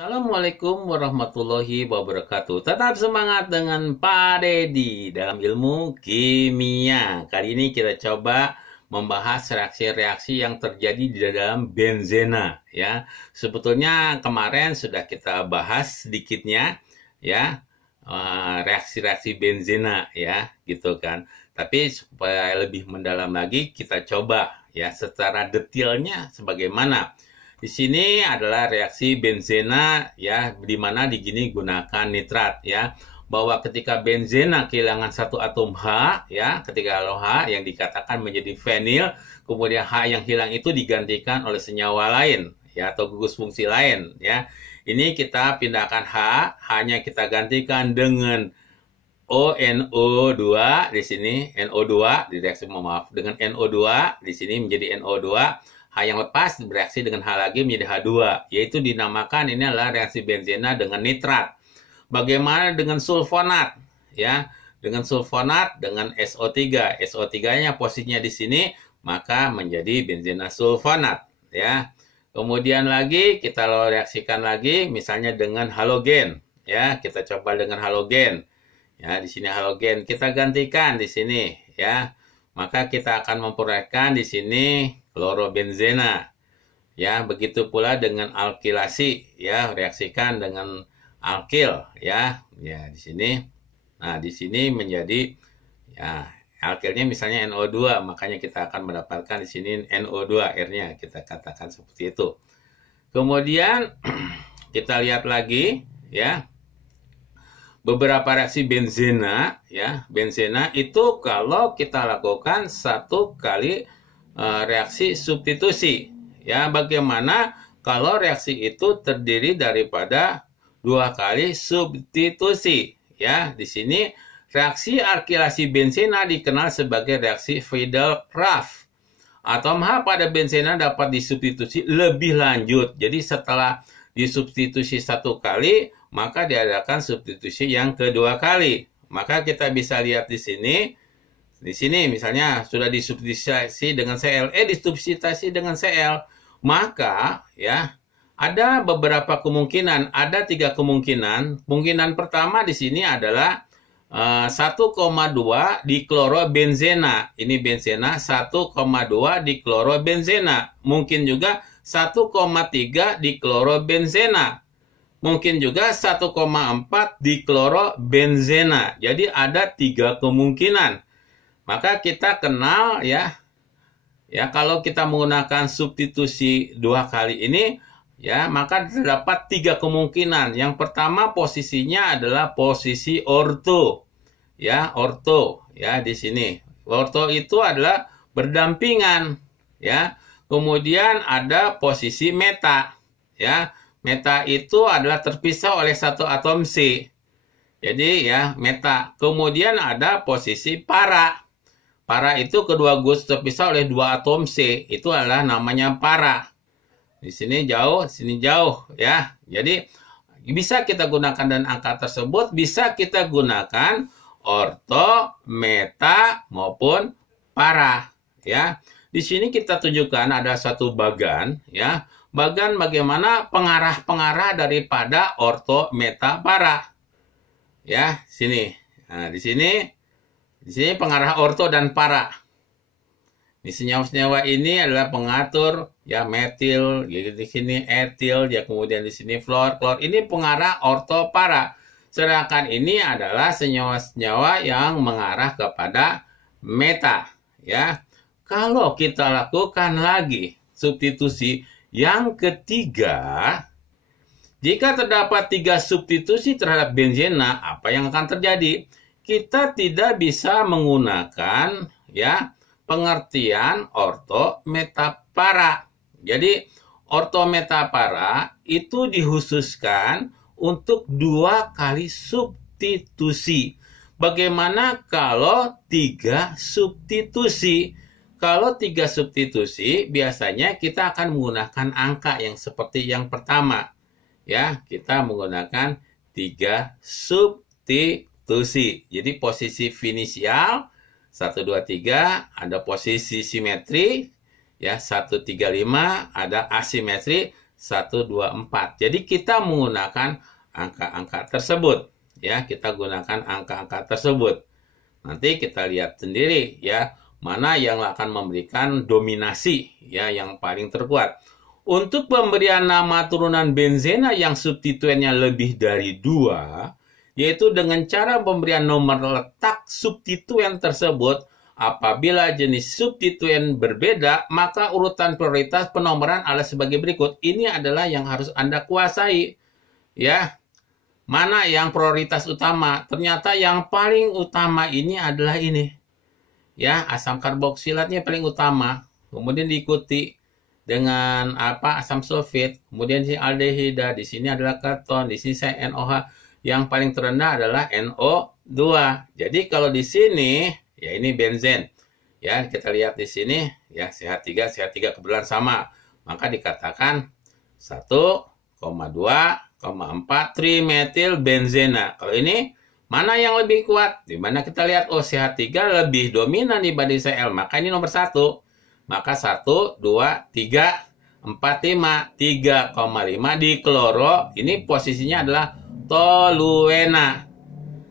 Assalamualaikum warahmatullahi wabarakatuh. Tetap semangat dengan Pak Dedi dalam ilmu kimia. Kali ini kita coba membahas reaksi-reaksi yang terjadi di dalam benzena. Ya, sebetulnya kemarin sudah kita bahas sedikitnya, ya, reaksi-reaksi benzena, ya, gitu kan. Tapi supaya lebih mendalam lagi, kita coba ya secara detailnya sebagaimana. Di sini adalah reaksi benzena ya, di mana di sini gunakan nitrat ya. Bahwa ketika benzena kehilangan satu atom H ya, ketika H yang dikatakan menjadi fenil, kemudian H yang hilang itu digantikan oleh senyawa lain ya atau gugus fungsi lain ya. Ini kita pindahkan H-nya kita gantikan dengan ONO2 di sini, NO2 di reaksi dengan NO2 di sini menjadi NO2. H yang lepas bereaksi dengan H lagi menjadi H2, yaitu dinamakan ini adalah reaksi benzena dengan nitrat. Bagaimana dengan sulfonat? Ya, dengan sulfonat dengan SO3. SO3-nya posisinya di sini, maka menjadi benzena sulfonat. Ya, kemudian lagi kita reaksikan lagi, misalnya dengan halogen. Ya, kita coba dengan halogen. Ya, di sini halogen kita gantikan di sini. Ya, maka kita akan memperolehkan di sini klorobenzena. Ya, begitu pula dengan alkilasi ya, reaksikan dengan alkil ya. Ya, di sini. Nah, di sini menjadi ya, alkilnya misalnya NO2, makanya kita akan mendapatkan di sini NO2 R-nya, kita katakan seperti itu. Kemudian kita lihat lagi ya. Beberapa reaksi benzena ya, benzena itu kalau kita lakukan satu kali reaksi substitusi ya. Bagaimana kalau reaksi itu terdiri daripada dua kali substitusi ya. Di sini reaksi alkilasi benzena dikenal sebagai reaksi Friedel-Crafts. Atom H pada benzena dapat disubstitusi lebih lanjut. Jadi setelah disubstitusi satu kali, maka diadakan substitusi yang kedua kali. Maka kita bisa lihat di sini. Di sini misalnya sudah disubstitusi dengan Cl, disubstitusi dengan Cl. Maka ya ada beberapa kemungkinan, ada 3 kemungkinan. Kemungkinan pertama di sini adalah 1,2 diklorobenzena. Ini benzena 1,2 diklorobenzena. Mungkin juga 1,3 diklorobenzena. Mungkin juga 1,4 diklorobenzena. Jadi ada 3 kemungkinan. Maka kita kenal ya. Ya, kalau kita menggunakan substitusi 2 kali ini ya, maka terdapat 3 kemungkinan. Yang pertama posisinya adalah posisi orto. Ya, orto ya di sini. Orto itu adalah berdampingan ya. Kemudian ada posisi meta ya. Meta itu adalah terpisah oleh satu atom C. Jadi ya, meta. Kemudian ada posisi para. Para itu kedua gugus terpisah oleh 2 atom C. Itu adalah namanya para. Di sini jauh, di sini jauh ya. Jadi bisa kita gunakan dan angka tersebut bisa kita gunakan orto, meta maupun para ya. Di sini kita tunjukkan ada satu bagan ya. Bagan bagaimana pengarah-pengarah daripada orto, meta, para. Ya, sini. Nah, di sini pengarah orto dan para. Di senyawa-senyawa ini adalah pengatur ya metil, jadi di sini etil, ya kemudian di sini fluor. Ini pengarah orto, para. Sedangkan ini adalah senyawa-senyawa yang mengarah kepada meta, ya. Kalau kita lakukan lagi substitusi yang ketiga, jika terdapat 3 substitusi terhadap benzena, apa yang akan terjadi? Kita tidak bisa menggunakan ya pengertian orto, meta, para. Jadi orto, meta, para itu dikhususkan untuk 2 kali substitusi. Bagaimana kalau 3 substitusi? Kalau 3 substitusi, biasanya kita akan menggunakan angka yang seperti yang pertama. Ya, kita menggunakan 3 substitusi. Jadi posisi finisial 1, 2, 3, ada posisi simetri ya 1, 3, 5, ada asimetri 124. Jadi kita menggunakan angka-angka tersebut. Ya, kita gunakan angka-angka tersebut. Nanti kita lihat sendiri ya, mana yang akan memberikan dominasi ya yang paling terkuat. Untuk pemberian nama turunan benzena yang substituennya lebih dari 2, yaitu dengan cara pemberian nomor letak substituen tersebut. Apabila jenis substituen berbeda, maka urutan prioritas penomoran adalah sebagai berikut. Ini adalah yang harus Anda kuasai. Ya, mana yang prioritas utama? Ternyata yang paling utama ini adalah ini. Ya, asam karboksilatnya paling utama. Kemudian diikuti dengan asam sulfit. Kemudian di aldehida, di sini adalah keton, di sini saya NOH. Yang paling terendah adalah NO2. Jadi kalau di sini ya ini benzen. Ya, kita lihat di sini ya CH3 kebetulan sama. Maka dikatakan 1,2,4 trimetil benzena. Kalau ini mana yang lebih kuat? Di mana kita lihat CH3 lebih dominan dibanding Cl. Maka ini nomor 1. Maka 1, 2, 3, 4, 5, 3,5 di kloro. Ini posisinya adalah toluena.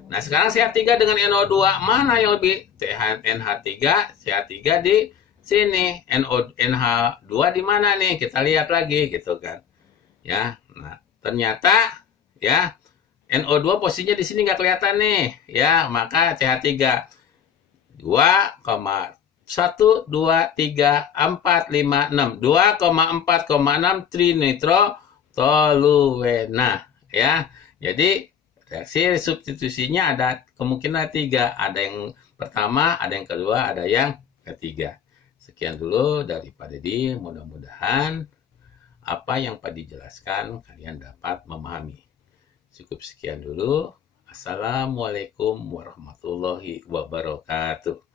Nah, sekarang CH3 dengan NO2 mana yang lebih? NH3, CH3 di sini. NH2 di mana nih? Kita lihat lagi gitu kan. Ya. Nah, ternyata ya NO2 posisinya di sini nggak kelihatan nih. Ya, maka CH3 2,1, 2, 3, 4, 5, 6. 2,4,6 trinitrotoluena. Ya. Jadi reaksi substitusinya ada kemungkinan 3. Ada yang pertama, ada yang kedua, ada yang ketiga. Sekian dulu dari Pak Dedi. Mudah-mudahan apa yang Pak dijelaskan kalian dapat memahami. Cukup sekian dulu. Assalamualaikum warahmatullahi wabarakatuh.